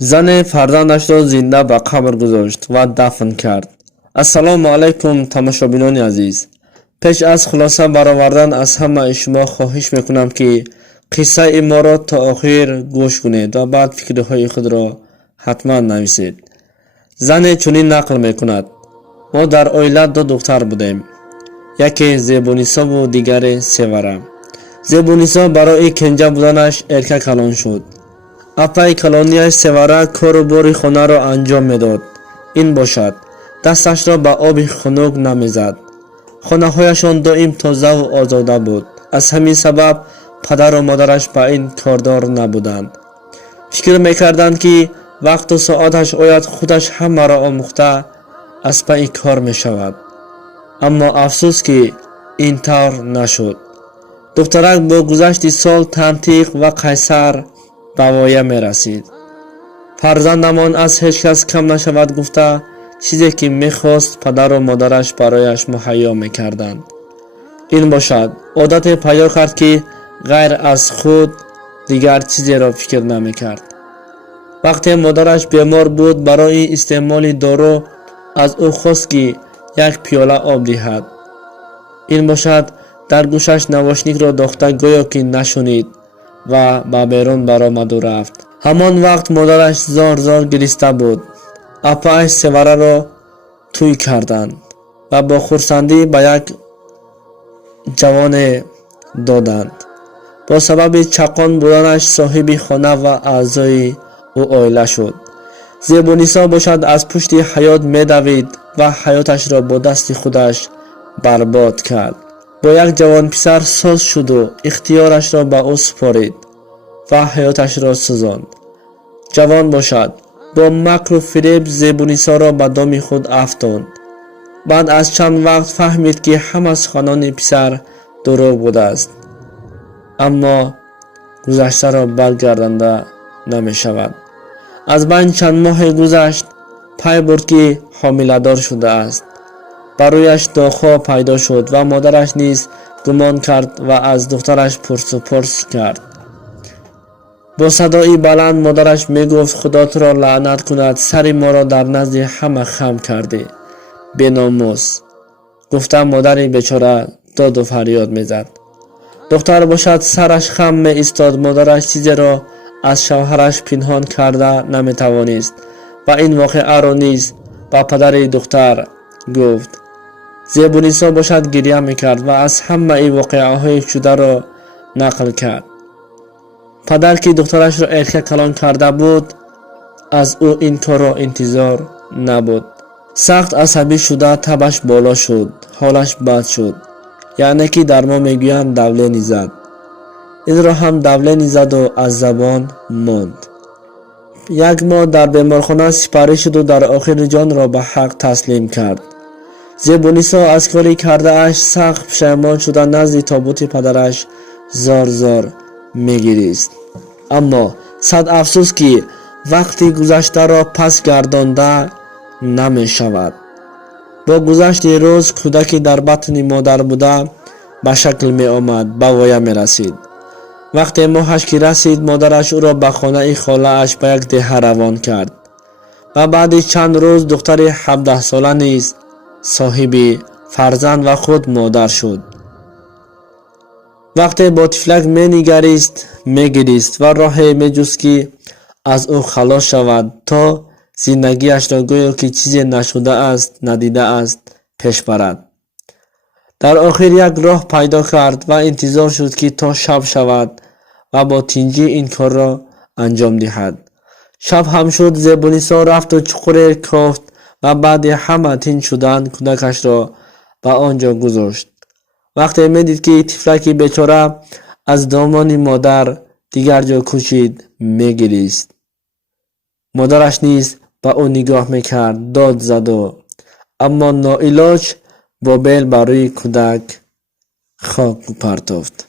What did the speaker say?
زن فرزندش را زنده به قبر گذاشت و دفن کرد. السلام علیکم تماشابینان عزیز. پیش از خلاصه برآوردن از همه شما خواهش میکنم که قصه ما را تا آخر گوش کنید و بعد فکرهای خود را حتما نویسید. زن چنین نقل میکند: ما در عائله دو دختر بودیم، یکی زیبونیسا و دیگری سیوره. زیبونیسا برای کنجه بودنش ارکه کلان شد. اپای کلانیش سیوره کار و بار خانه را انجام میداد. این باشد دستش را به آب خنک نمیزد. خانه هایشان دائم تازه و آزاده بود. از همین سبب پدر و مادرش به این کاردار نبودند. فکر میکردند که وقت و ساعتش آید خودش همه را آموخته از پای کار میشود. اما افسوس که این طور نشد. دخترک با گذشت سال تنطیق و قیصر به وایه می رسید. فرزندمان از هیچ کس کم نشود گفته چیزی که می خواست پدر و مادرش برایش مهیا می کردند. این باشد عادت پیدا کرد که غیر از خود دیگر چیزی را فکر نمی کرد. وقتی مادرش بیمار بود برای استعمال دارو از او خواست که یک پیاله آب دهد. این باشد در گوشش نواشنیک را داخته گویا که نشنید و به بیرون برآمد و رفت. همان وقت مادرش زار گریسته بود. اپایش سیوره را توی کردند و با خرسندی به یک جوان دادند. با سبب چقان بودنش صاحب خانه و اعضای او عائله شد. زیبونیسا باشد از پشت حیات می دوید و حیاتش را با دست خودش برباد کرد. با یک جوان پسر ساز شد و اختیارش را به او سپارید و حیاتش را سوزاند. جوان باشد با مکر و فریب زیبونیسا را به دام خود افکند. بعد از چند وقت فهمید که همه سخنان پسر دروغ بوده است، اما گذشته را برگردانده نمی شود. از بین چند ماه گذشت پی برد که حامله دار شده است. برایش داغ‌ها پیدا شد و مادرش نیز گمان کرد و از دخترش پرس کرد. با صدای بلند مادرش می گفت خدا تو را لعنت کند، سر ما را در نزد همه خم کردی، بی‌ناموس. گفتم مادر بیچاره داد و فریاد می زد. دختر باشد سرش خم می ایستاد. مادرش چیزی را از شوهرش پنهان کرده نمی توانست و این واقعه را نیز با پدر دختر گفت. زیبونیسا باشد گریه میکرد و از همه ای واقعه های شده را نقل کرد. پدر که دخترش را ارکه کلان کرده بود از او این کار را انتظار نبود. سخت عصبی شده تبش بالا شد، حالش بد شد. یعنی که در ما میگویند دولینی زد. این را هم دولینی زد و از زبان ماند. یک ماه در بیمارخانه سپری شد و در آخر جان را به حق تسلیم کرد. زیبونیسا از کاری کرده اش سخت پشیمان شده نزد تابوت پدرش زار میگریست. اما صد افسوس که وقتی گذشته را پس گردانده نمی شود. با گذشت روز کودکی در بطن مادر بوده به شکل می آمد، به وایه می رسید. وقتی ماهش که رسید مادرش او را به خانه خاله اش به یک دهه روان کرد و بعد چند روز دختر 17 ساله نیز صاحب فرزند و خود مادر شد. وقتی با طفلک می نگریست می گریست و راه می جست که از او خلاص شود تا زندگیش را گویا که چیزی نشده است ندیده است پیش برد. در آخر یک راه پیدا کرد و انتظار شد که تا شب شود و با تنجی این کار را انجام دهد. شب هم شد. زیبونیسا رفت و چقور کافت و بعد همه تین شدن کودکش را به آنجا گذاشت. وقتی می دید که طفلک بیچاره از دامان مادر دیگر جا کوشید می گریست. مادرش نیز به او نگاه می کرد، داد زد و اما ناعلاج با بیل برای کودک خاک پرتافت.